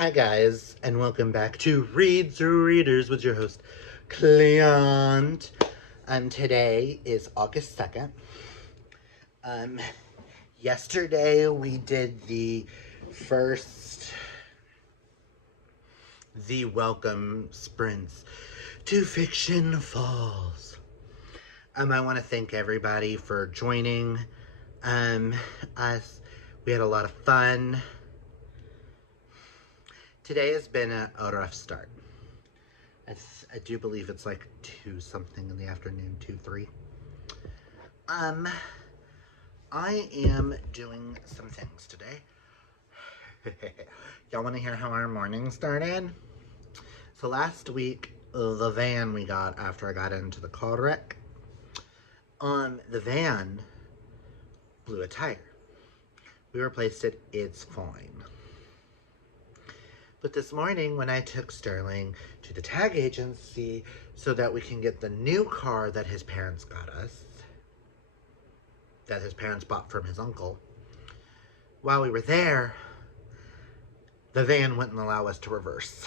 Hi guys, and welcome back to Read Through Readers with your host, Cleont. Today is August 2nd. Yesterday we did the welcome sprints to Fiction Falls. I want to thank everybody for joining us. We had a lot of fun. Today has been a rough start. I do believe it's like 2 something in the afternoon, 2, 3. I am doing some things today. Y'all want to hear how our morning started? So last week, the van we got after I got into the car wreck, the van blew a tire. We replaced it, it's fine. But this morning when I took Sterling to the tag agency so that we can get the new car that his parents got us, that his parents bought from his uncle, while we were there, the van wouldn't allow us to reverse.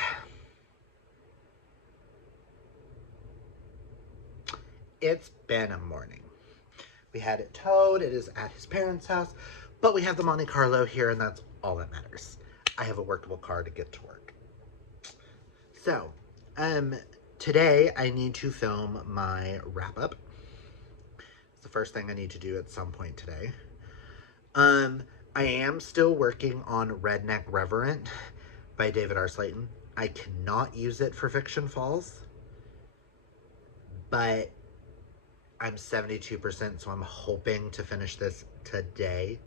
It's been a morning. We had it towed, it is at his parents' house, but we have the Monte Carlo here and that's all that matters. I have a workable car to get to work. So, today I need to film my wrap-up. It's the first thing I need to do at some point today. I am still working on Redneck Reverent by David R. Slayton. I cannot use it for Fiction Falls, but I'm 72%, so I'm hoping to finish this today.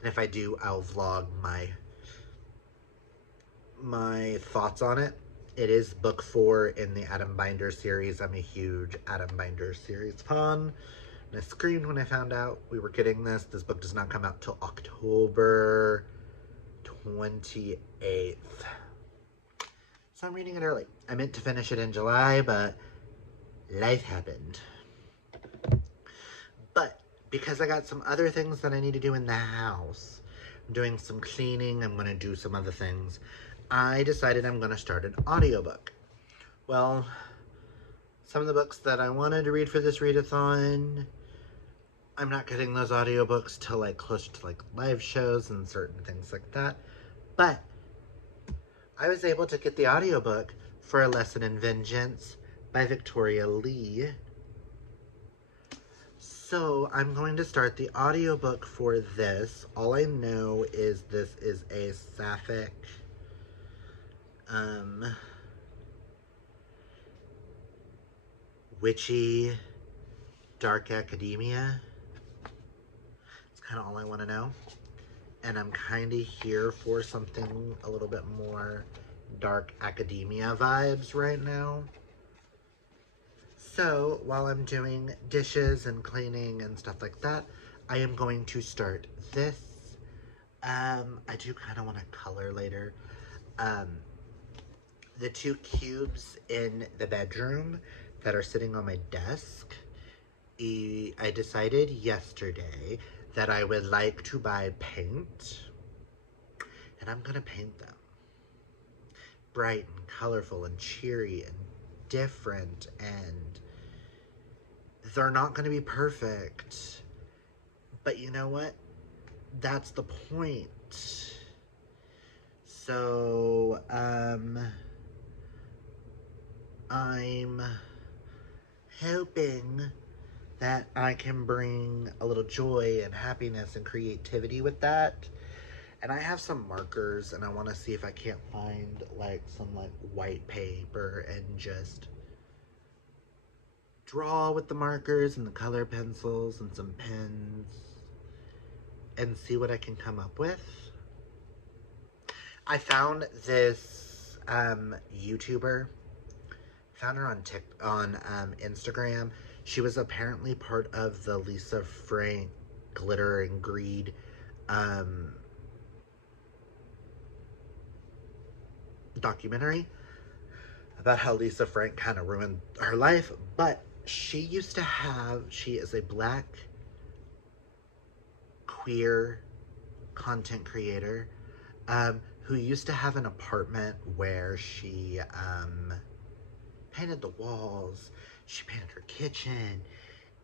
And if I do, I'll vlog my thoughts on it. It is book 4 in the Adam Binder series. I'm a huge Adam Binder series fan. And I screamed when I found out we were getting this. This book does not come out till October 28th. So I'm reading it early. I meant to finish it in July, but life happened. But because I got some other things that I need to do in the house, I'm doing some cleaning, I'm going to do some other things, I decided I'm going to start an audiobook. Well, some of the books that I wanted to read for this readathon, I'm not getting those audiobooks till like closer to like live shows and certain things like that. But I was able to get the audiobook for A Lesson in Vengeance by Victoria Lee. So I'm going to start the audiobook for this. All I know is this is a sapphic witchy dark academia. It's kind of all I want to know. And I'm kind of here for something a little bit more dark academia vibes right now. So while I'm doing dishes and cleaning and stuff like that, I am going to start this. I do kind of want to color later. The 2 cubes in the bedroom that are sitting on my desk, I decided yesterday that I would like to buy paint, and I'm gonna paint them bright and colorful and cheery and different, and they're not gonna be perfect, but you know what? That's the point. So, I'm hoping that I can bring a little joy and happiness and creativity with that. And I have some markers and I want to see if I can't find like some like white paper and just draw with the markers and the color pencils and some pens and see what I can come up with. I found this YouTuber. Found her on Instagram. She was apparently part of the Lisa Frank Glitter and Greed documentary about how Lisa Frank kind of ruined her life. But she is a Black queer content creator, who used to have an apartment where she painted the walls, she painted her kitchen,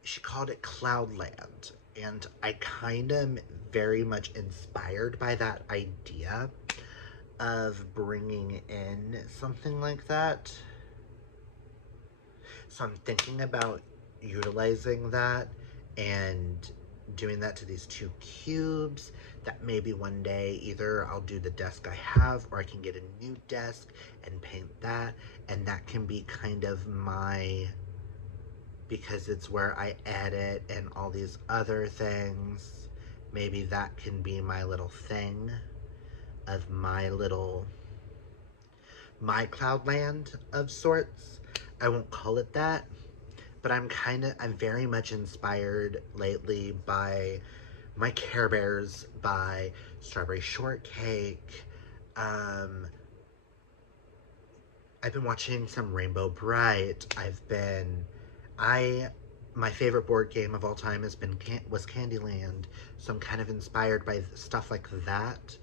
she called it Cloudland. And I kind of very much inspired by that idea of bringing in something like that. So I'm thinking about utilizing that and doing that to these 2 cubes, that maybe one day either I'll do the desk I have or I can get a new desk and paint that, and that can be kind of my, because it's where I edit and all these other things, maybe that can be my little thing of my Cloudland of sorts. I won't call it that, but I'm very much inspired lately by my Care Bears, by Strawberry Shortcake. I've been watching some Rainbow Bright. My favorite board game of all time was Candyland, so I'm kind of inspired by stuff like that,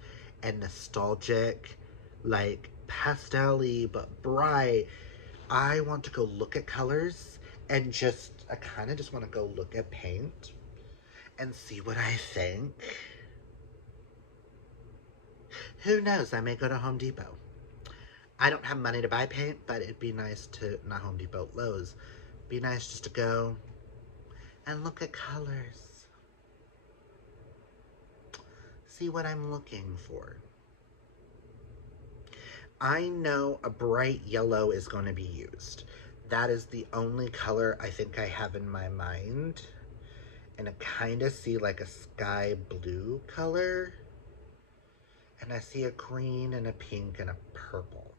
and nostalgic, like pastel-y but bright. I want to go look at colors and I kind of just want to go look at paint and see what I think. Who knows, I may go to Home Depot. I don't have money to buy paint, but it'd be nice to, not Home Depot, Lowe's. Be nice just to go and look at colors. See what I'm looking for. I know a bright yellow is going to be used. That is the only color I think I have in my mind. And I kind of see like a sky blue color. And I see a green and a pink and a purple.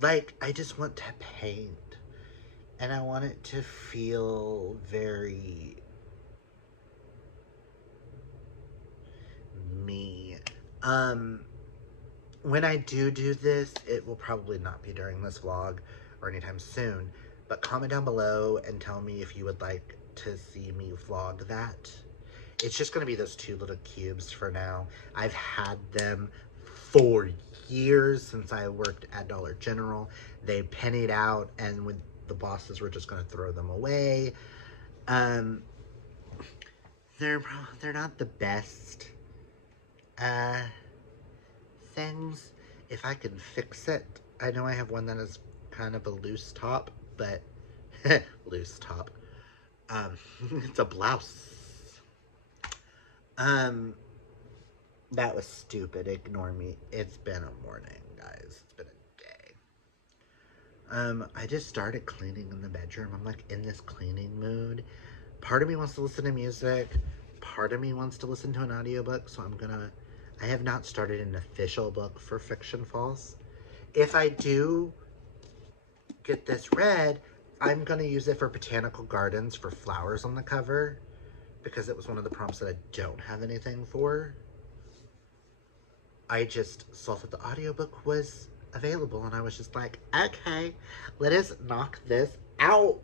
Like, I just want to paint. And I want it to feel very me. When I do this, it will probably not be during this vlog or anytime soon, but comment down below and tell me if you would like to see me vlog that. It's just going to be those 2 little cubes for now. I've had them for years since I worked at Dollar General. They pennied out, and when the bosses were just going to throw them away. They're not the best things. If I can fix it. I know I have one that is kind of a loose top, but loose top. It's a blouse. That was stupid. Ignore me. It's been a morning, guys. It's been a day. I just started cleaning in the bedroom. I'm like in this cleaning mood. Part of me wants to listen to music. Part of me wants to listen to an audiobook, so I have not started an official book for Fiction Falls. If I do get this read, I'm going to use it for Botanical Gardens for flowers on the cover, because it was one of the prompts that I don't have anything for. I just saw that the audiobook was available, and I was just like, okay, let us knock this out.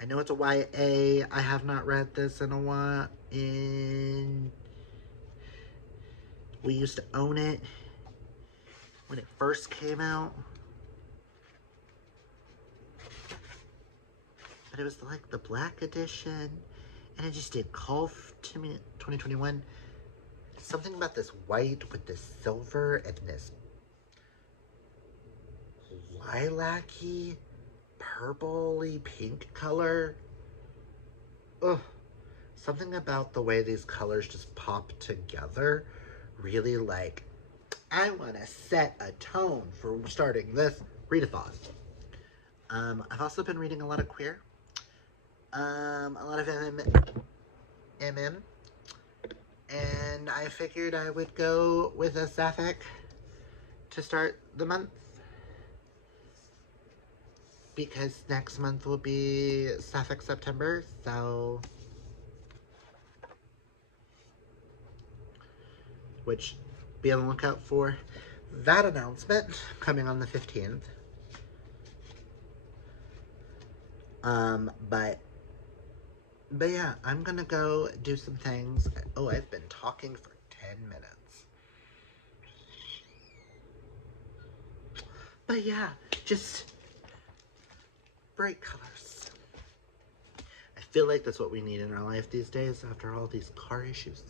I know it's a YA. I have not read this in a while. We used to own it when it first came out. But it was like the black edition, and it just did call to me. 2021. Something about this white with this silver and this lilac-y, purple-y pink color. Ugh. Something about the way these colors just pop together. Really like, I want to set a tone for starting this readathon. I've also been reading a lot of queer. A lot of MM. And I figured I would go with a sapphic to start the month, because next month will be Sapphic September, so which be on the lookout for that announcement coming on the 15th. But yeah, I'm gonna go do some things. Oh, I've been talking for 10 minutes. But yeah, just bright colors. I feel like that's what we need in our life these days after all these car issues.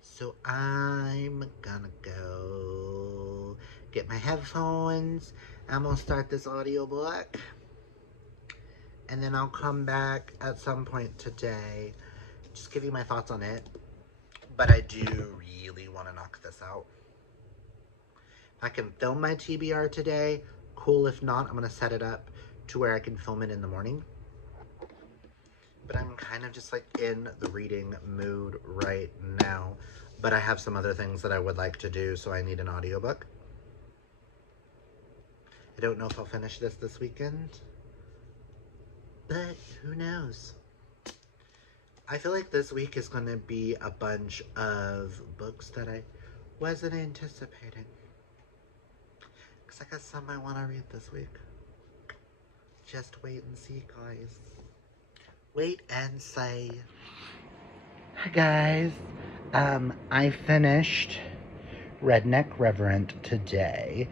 So I'm gonna go get my headphones. I'm gonna start this audiobook. And then I'll come back at some point today, just give you my thoughts on it. But I do really want to knock this out. If I can film my TBR today, cool. If not, I'm gonna set it up to where I can film it in the morning. But I'm kind of just like in the reading mood right now. But I have some other things that I would like to do, so I need an audiobook. I don't know if I'll finish this weekend, but who knows? I feel like this week is gonna be a bunch of books that I wasn't anticipating. Because I got some I want to read this week. Just wait and see, guys. Wait and see. Hi, guys. I finished Redneck Reverend today.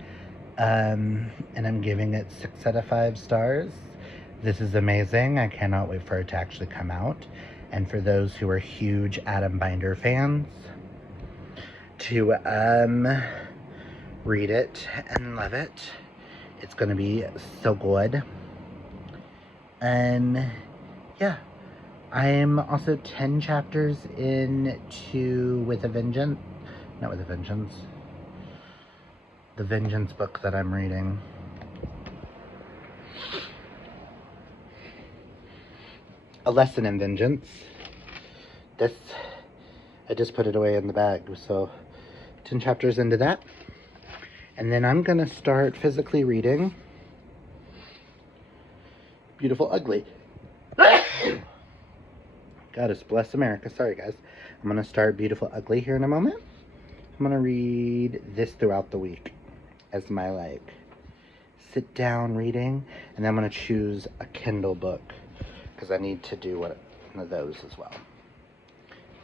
And I'm giving it 6 out of 5 stars. This is amazing. I cannot wait for it to actually come out. And for those who are huge Adam Binder fans, to read it and love it. It's gonna be so good. Yeah, I am also 10 chapters into With a Vengeance. Not With a Vengeance. The Vengeance book that I'm reading. A Lesson in Vengeance. This, I just put it away in the bag, so 10 chapters into that. And then I'm gonna start physically reading Beautiful Ugly. God bless America. Sorry, guys. I'm gonna start Beautiful Ugly here in a moment. I'm gonna read this throughout the week as my like sit down reading, and then I'm gonna choose a Kindle book because I need to do one of those as well.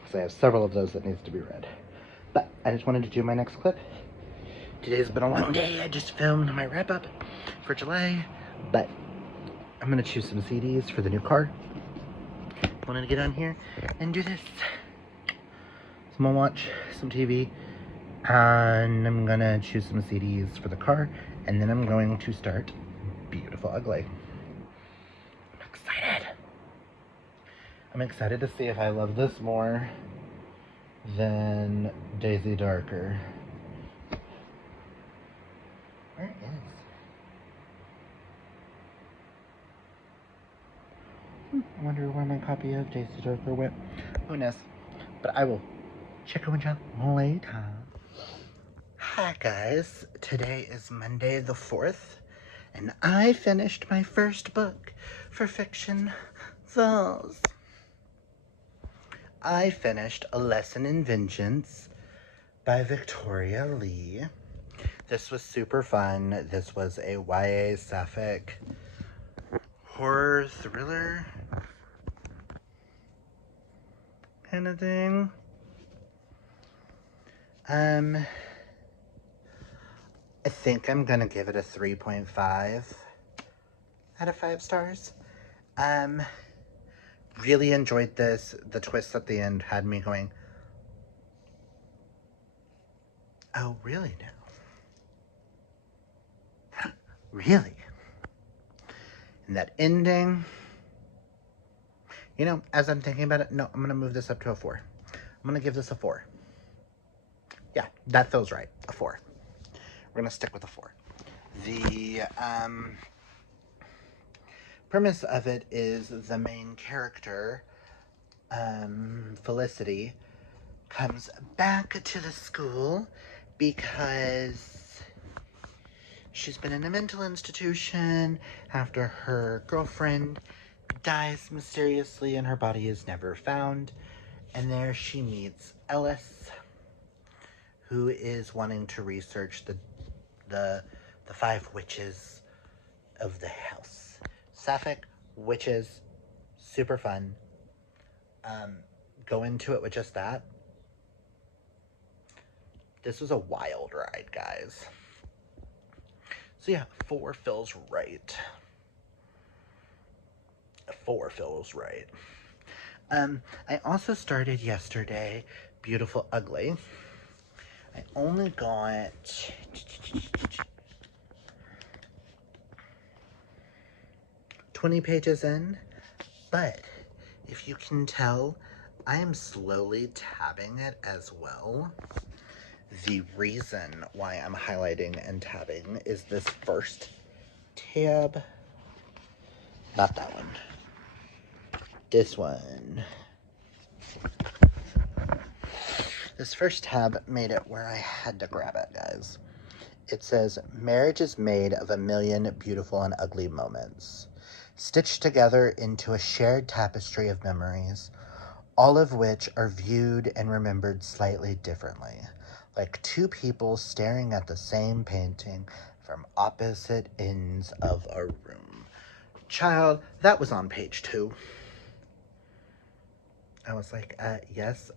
Because I have several of those that needs to be read. But I just wanted to do my next clip. Today's been a long day. I just filmed my wrap up for July, but I'm gonna choose some CDs for the new car. I wanted to get on here and do this. So I'm gonna watch some TV, and I'm gonna choose some CDs for the car, and then I'm going to start Beautiful Ugly. I'm excited. I'm excited to see if I love this more than Daisy Darker. Where is? I wonder where my copy of Daisy Darker went. Who knows? But I will check it with you later. Hi guys, today is Monday the 4th, and I finished my first book for Fiction Falls. I finished A Lesson in Vengeance by Victoria Lee. This was super fun. This was a YA sapphic horror thriller kind of thing. I think I'm gonna give it a 3.5 out of 5 stars. Really enjoyed this. The twist at the end had me going, oh, really now? Really? And that ending, you know, as I'm thinking about it, no, I'm gonna move this up to a 4. I'm gonna give this a 4. Yeah, that feels right, a 4. We're gonna stick with a 4. The premise of it is the main character, Felicity, comes back to the school because she's been in a mental institution after her girlfriend dies mysteriously and her body is never found. And there she meets Ellis, who is wanting to research the 5 witches of the house. Sapphic Witches, super fun. Go into it with just that. This was a wild ride, guys. So yeah, 4 feels right. 4 feels right. I also started yesterday Beautiful Ugly. I only got 20 pages in, but if you can tell, I am slowly tabbing it as well. The reason why I'm highlighting and tabbing is this first tab. Not that one. This one. This first tab made it where I had to grab it, guys. It says, marriage is made of a million beautiful and ugly moments, stitched together into a shared tapestry of memories, all of which are viewed and remembered slightly differently, like two people staring at the same painting from opposite ends of a room. Child, that was on page 2. I was like, yes,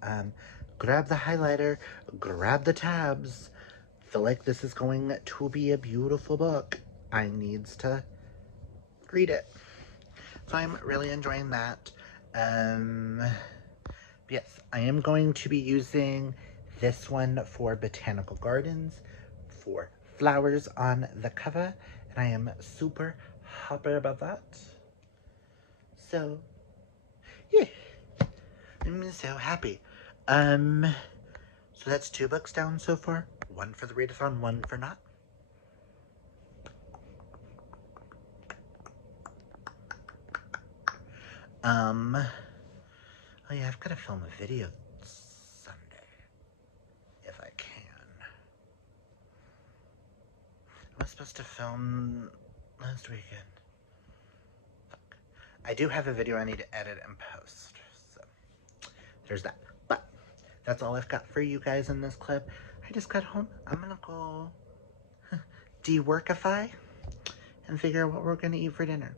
grab the highlighter, grab the tabs. Feel like this is going to be a beautiful book. I needs to read it. So I'm really enjoying that. Yes, I am going to be using this one for Botanical Gardens, for flowers on the cover, and I am super happy about that. So, yeah, I'm so happy. So that's 2 books down so far. 1 for the readathon, 1 for not. Oh yeah, I've got to film a video Sunday, if I can. I was supposed to film last weekend. Fuck. I do have a video I need to edit and post, so there's that. But that's all I've got for you guys in this clip. I just got home. I'm gonna go de-workify and figure out what we're gonna eat for dinner.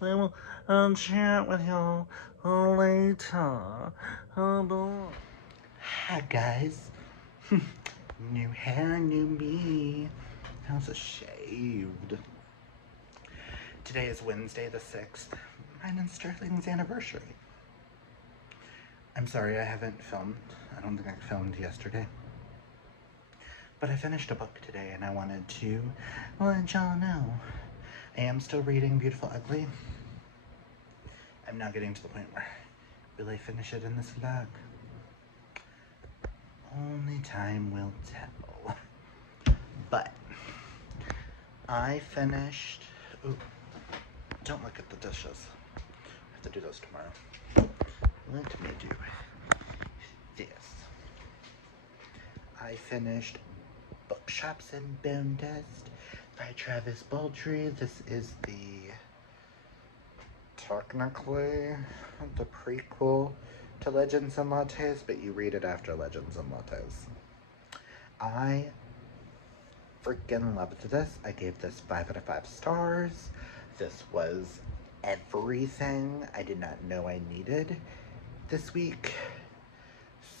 So I will chat with y'all later. Hi guys. New hair, new me. How's it shaved? Today is Wednesday the 6th. Mine and Sterling's anniversary. I'm sorry I haven't filmed. I don't think I filmed yesterday. But I finished a book today and I wanted to let y'all know. I am still reading Beautiful Ugly. I'm now getting to the point where, will I finish it in this vlog? Only time will tell. But I finished, ooh, don't look at the dishes. I have to do those tomorrow. Let me do this. I finished Bookshops and Bone Dust by Travis Baldry. This is technically the prequel to Legends and Lattes, but you read it after Legends and Lattes. I freaking loved this. I gave this 5 out of 5 stars. This was everything I did not know I needed this week.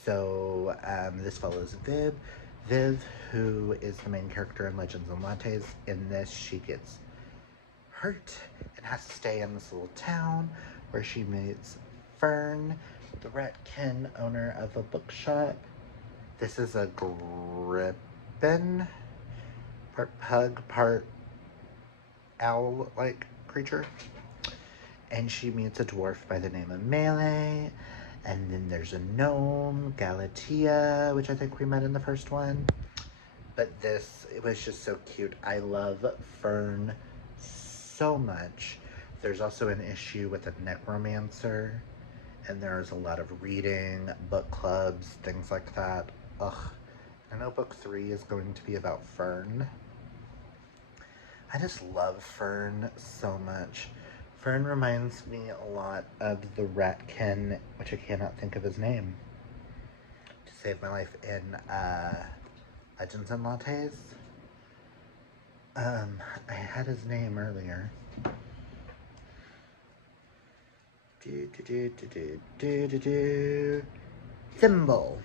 So this follows Viv. Viv, who is the main character in Legends and Lattes. In this, she gets hurt and has to stay in this little town where she meets Fern, the ratkin owner of a bookshop. This is a griffin, part pug, part owl-like creature. And she meets a dwarf by the name of Melee. And then there's a gnome, Galatea, which I think we met in the first one. But this, it was just so cute. I love Fern so much. There's also an issue with a necromancer. And there's a lot of reading, book clubs, things like that. Ugh. I know book 3 is going to be about Fern. I just love Fern so much. Fern reminds me a lot of the ratkin, which I cannot think of his name, to save my life, in Legends and Lattes. I had his name earlier. Do, do, do, do, do, do, do, do. Thimble.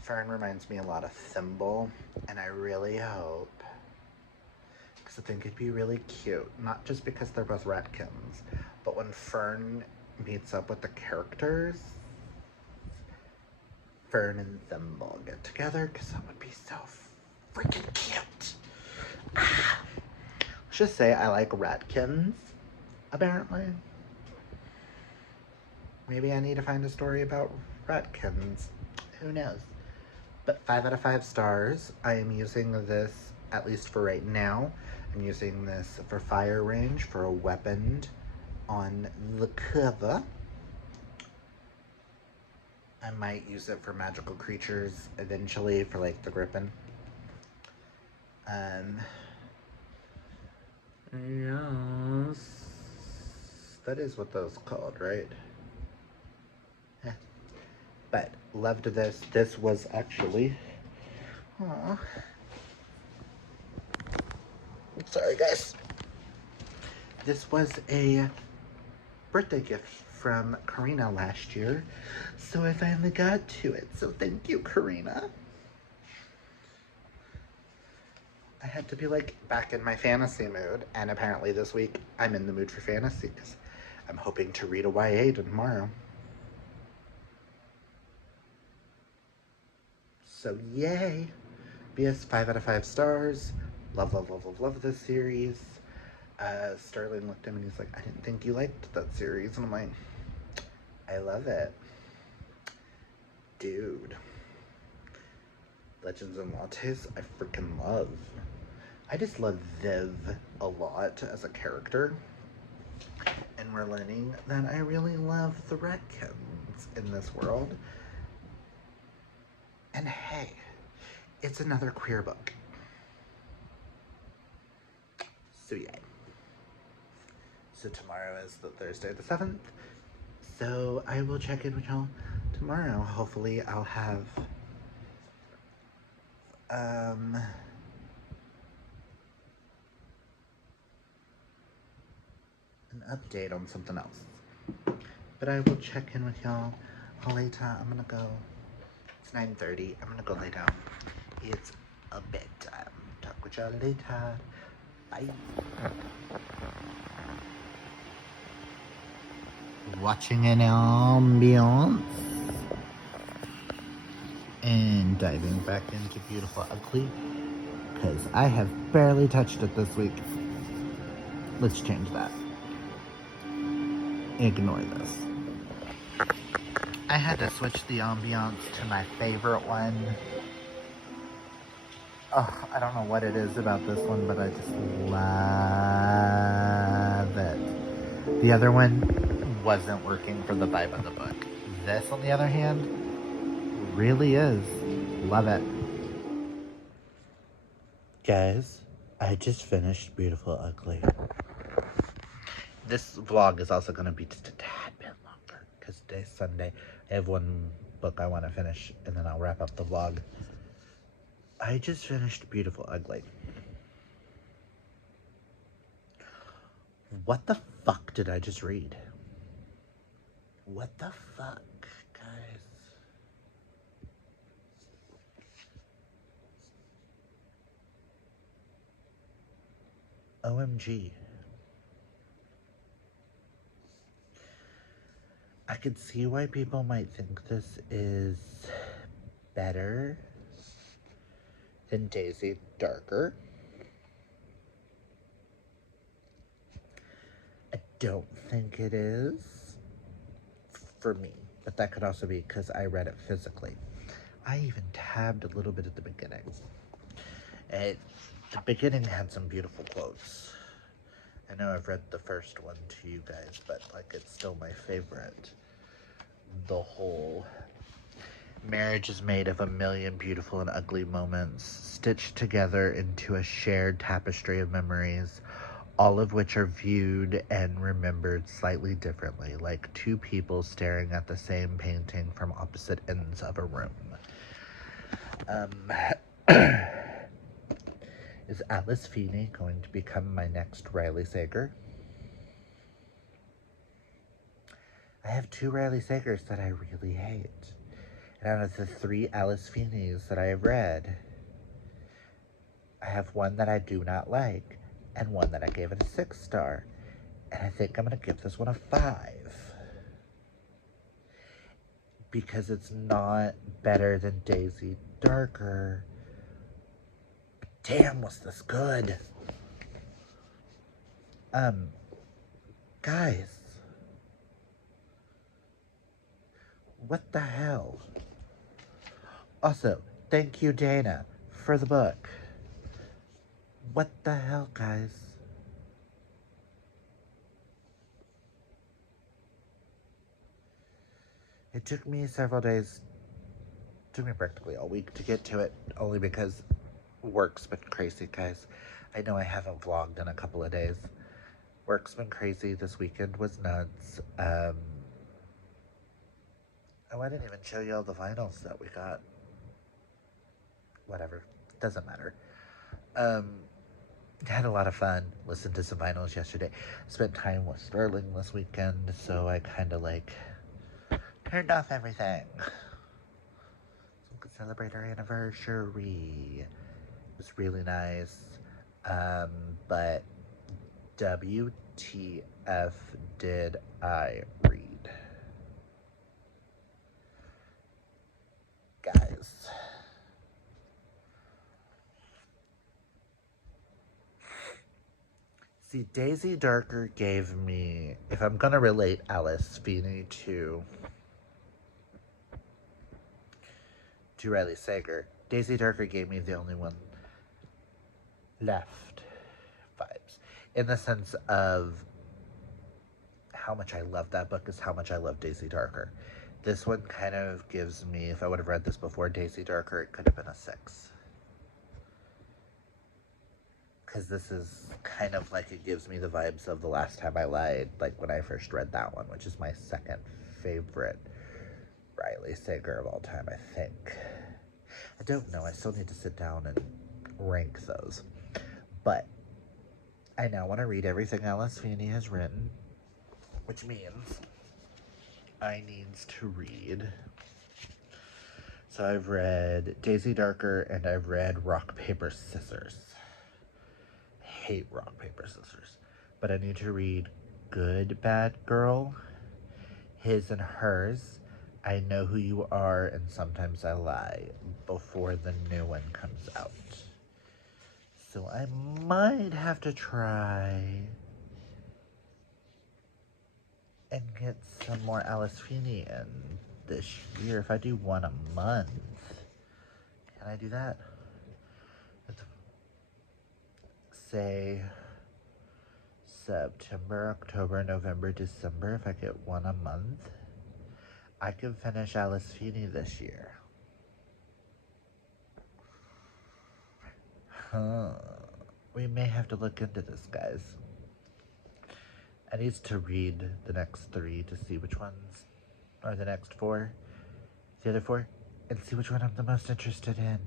Fern reminds me a lot of Thimble, and I really hope, because I think it'd be really cute, not just because they're both Redkins, but when Fern meets up with the characters, Fern and Thimble get together, because that would be so freaking cute. Ah. Let's just say I like Redkins, apparently. Maybe I need to find a story about Redkins. Who knows? But 5 out of 5 stars. I am using this, at least for right now, I'm using this for fire range, for a weapon on the cover. I might use it for magical creatures eventually, for like the Griffin. Yes. That is what those called, right? Yeah. But loved this. This was actually... Aww. Sorry, guys. This was a birthday gift from Karina last year, so I finally got to it. So thank you, Karina. I had to be like back in my fantasy mood, and apparently this week I'm in the mood for fantasy because I'm hoping to read a YA tomorrow. So yay! BS 5 out of 5 stars. Love, love, love, love, love this series. Sterling looked at me and he's like, I didn't think you liked that series. And I'm like, I love it. Dude. Legends and Lattes, I freaking love. I just love Viv a lot as a character. And we're learning that I really love the Redkins in this world. And hey, it's another queer book. So yay. So tomorrow is the Thursday the 7th. So I will check in with y'all tomorrow. Hopefully I'll have an update on something else. But I will check in with y'all later. I'm gonna go. It's 9:30. I'm gonna go lay down. It's a bedtime. Talk with y'all later. Bye. Watching an ambiance and diving back into Beautiful Ugly because I have barely touched it this week. Let's change that. Ignore this. I had to switch the ambiance to my favorite one. Oh, I don't know what it is about this one, but I just love it. The other one wasn't working for the vibe of the book. This, on the other hand, really is. Love it. Guys, I just finished Beautiful Ugly. This vlog is also going to be just a tad bit longer because today's Sunday. I have one book I want to finish and then I'll wrap up the vlog. I just finished Beautiful Ugly. What the fuck did I just read? What the fuck, guys? OMG. I could see why people might think this is better than Daisy Darker. I don't think it is for me, but that could also be because I read it physically. I even tabbed a little bit at the beginning. The beginning had some beautiful quotes. I know I've read the first one to you guys, but like it's still my favorite. The whole marriage is made of a million beautiful and ugly moments, stitched together into a shared tapestry of memories, all of which are viewed and remembered slightly differently, like two people staring at the same painting from opposite ends of a room. Is Alice Feeney going to become my next Riley Sager? I have 2 Riley Sagers that I really hate. And out of the 3 Alice Feeneys that I have read, I have one that I do not like, and one that I gave it a 6 star. And I think I'm going to give this one a 5. Because it's not better than Daisy Darker. But damn, was this good. Guys. What the hell? Also, thank you, Dana, for the book. What the hell, guys? It took me several days, took me practically all week to get to it, only because work's been crazy, guys. I know I haven't vlogged in a couple of days. Work's been crazy. This weekend was nuts. Oh, I didn't even show you all the vinyls that we got. Whatever. Doesn't matter. Had a lot of fun. Listened to some vinyls yesterday. Spent time with Sterling this weekend, so I kind of like turned off everything. So we could celebrate our anniversary. It was really nice. But WTF did I read? Guys. See, Daisy Darker gave me, if I'm gonna relate Alice Feeney to Riley Sager, Daisy Darker gave me the only one left vibes. In the sense of how much I love that book is how much I love Daisy Darker. This one kind of gives me, if I would have read this before Daisy Darker, it could have been a 6. Because this is kind of like, it gives me the vibes of The Last Time I Lied, like when I first read that one, which is my second favorite Riley Sager of all time, I think. I don't know, I still need to sit down and rank those. But I now want to read everything Alice Feeney has written, which means I needs to read. So I've read Daisy Darker and I've read Rock, Paper, Scissors. Hate Rock, Paper, Scissors. But I need to read Good, Bad Girl, His and Hers, I Know Who You Are, and Sometimes I Lie before the new one comes out. So I might have to try and get some more Alice Feeney in this year. If I do one a month, can I do that? Let's say September, October, November, December. If I get one a month, I can finish Alice Feeney this year. We may have to look into this, guys. I need to read the next 3 to see which ones, or the next 4, the other 4, and see which one I'm the most interested in.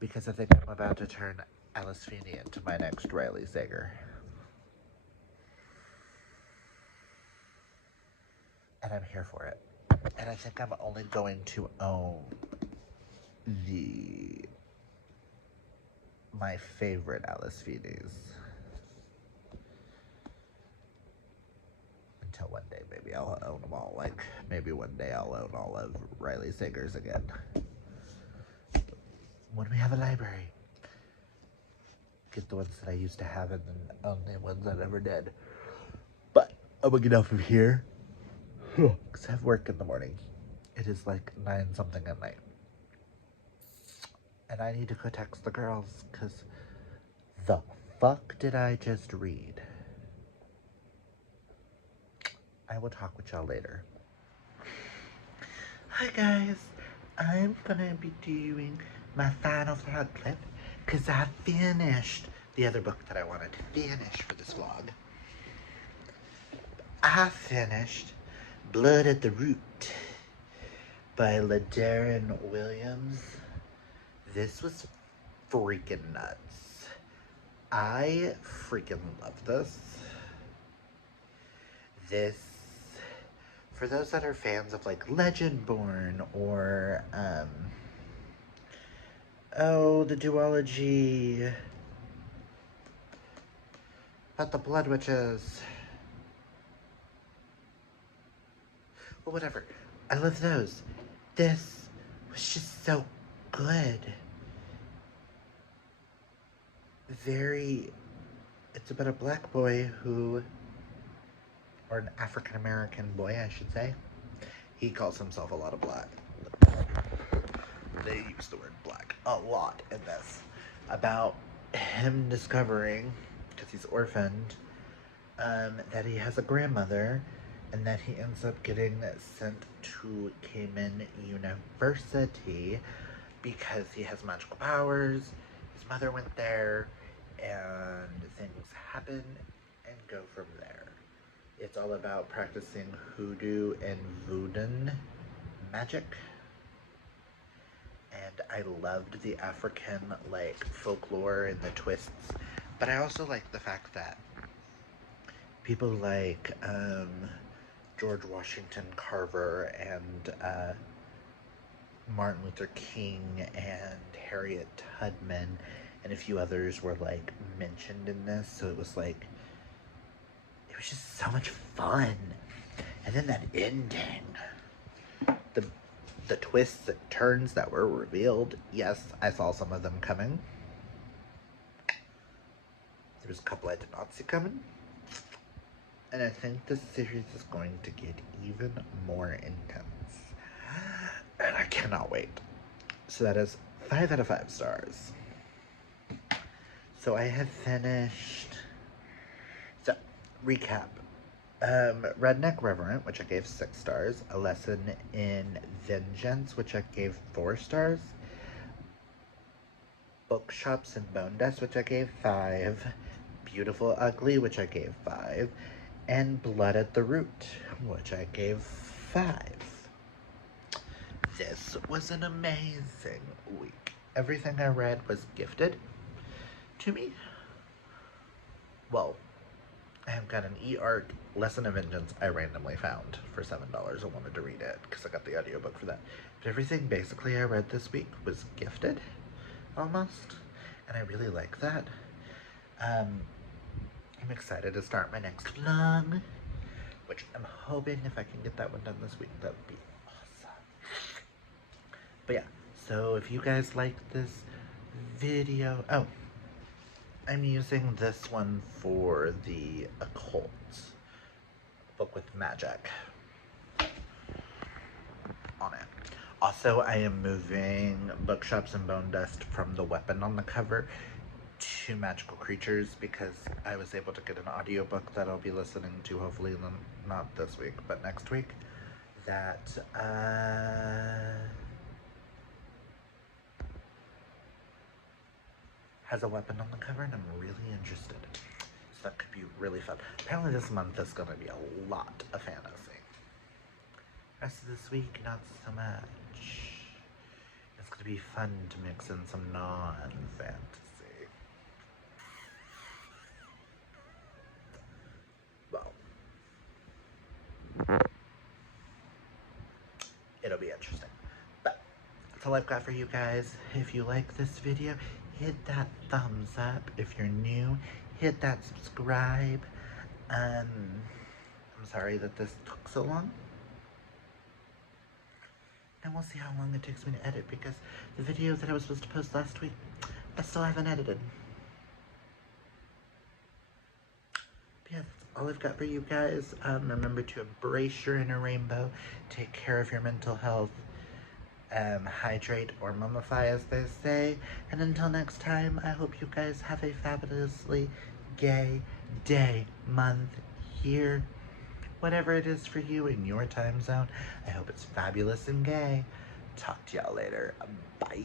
Because I think I'm about to turn Alice Feeney into my next Riley Sager. And I'm here for it. And I think I'm only going to own my favorite Alice Feeney's until one day maybe I'll own them all. Like, maybe one day I'll own all of Riley Sager's again. When we have a library. Get the ones that I used to have and then own the ones I never did. But I'm gonna get off of here. Because I have work in the morning. It is like 9 something at night. And I need to go text the girls, because the fuck did I just read? I will talk with y'all later. Hi guys, I'm gonna be doing my final vlog clip, because I finished the other book that I wanted to finish for this vlog. I finished Blood at the Root by LaDarren Williams. This was freaking nuts. I freaking love this. This, for those that are fans of like Legendborn or the duology about the Blood Witches, well, whatever, I love those. This was just so good. It's about a black boy who, or an African American boy, I should say. He calls himself a lot of black. They use the word black a lot in this. About him discovering, because he's orphaned, that he has a grandmother, and that he ends up getting sent to Cayman University because he has magical powers. His mother went there, and things happen and go from there. It's all about practicing hoodoo and voodoo magic. And I loved the African, like, folklore and the twists. But I also like the fact that people like George Washington Carver and Martin Luther King and Harriet Tubman and a few others were, like, mentioned in this. So it was like, it was just so much fun. And then that ending, the twists and turns that were revealed. Yes, I saw some of them coming. There was a couple I did not see coming. And I think this series is going to get even more intense. And I cannot wait. So that is 5 out of 5 stars. So I have finished. So, recap. Redneck Reverend, which I gave 6 stars. A Lesson in Vengeance, which I gave 4 stars. Bookshops and Bone Dust, which I gave 5. Beautiful Ugly, which I gave 5. And Blood at the Root, which I gave 5. This was an amazing week. Everything I read was gifted to me. Well, I have got an e-arc Lesson of Vengeance I randomly found for $7. I wanted to read it because I got the audiobook for that. But everything basically I read this week was gifted, almost. And I really like that. I'm excited to start my next vlog, which I'm hoping if I can get that one done this week, that would be awesome. But yeah, so if you guys like this video, I'm using this one for the occult book with magic on it. Also, I am moving Bookshops and Bone Dust from the weapon on the cover to Magical Creatures because I was able to get an audiobook that I'll be listening to, hopefully not this week, but next week, that has a weapon on the cover, and I'm really interested. So that could be really fun. Apparently this month is going to be a lot of fantasy. Rest of this week, not so much. It's going to be fun to mix in some non-fantasy. Well, it'll be interesting. But that's all I've got for you guys. If you like this video, hit that thumbs up. If you're new, hit that subscribe. I'm sorry that this took so long. And we'll see how long it takes me to edit because the video that I was supposed to post last week, I still haven't edited. But yeah, that's all I've got for you guys. Remember to embrace your inner rainbow, take care of your mental health, hydrate or mummify as they say. And until next time, I hope you guys have a fabulously gay day, month, year, whatever it is for you in your time zone. I hope it's fabulous and gay. Talk to y'all later. Bye.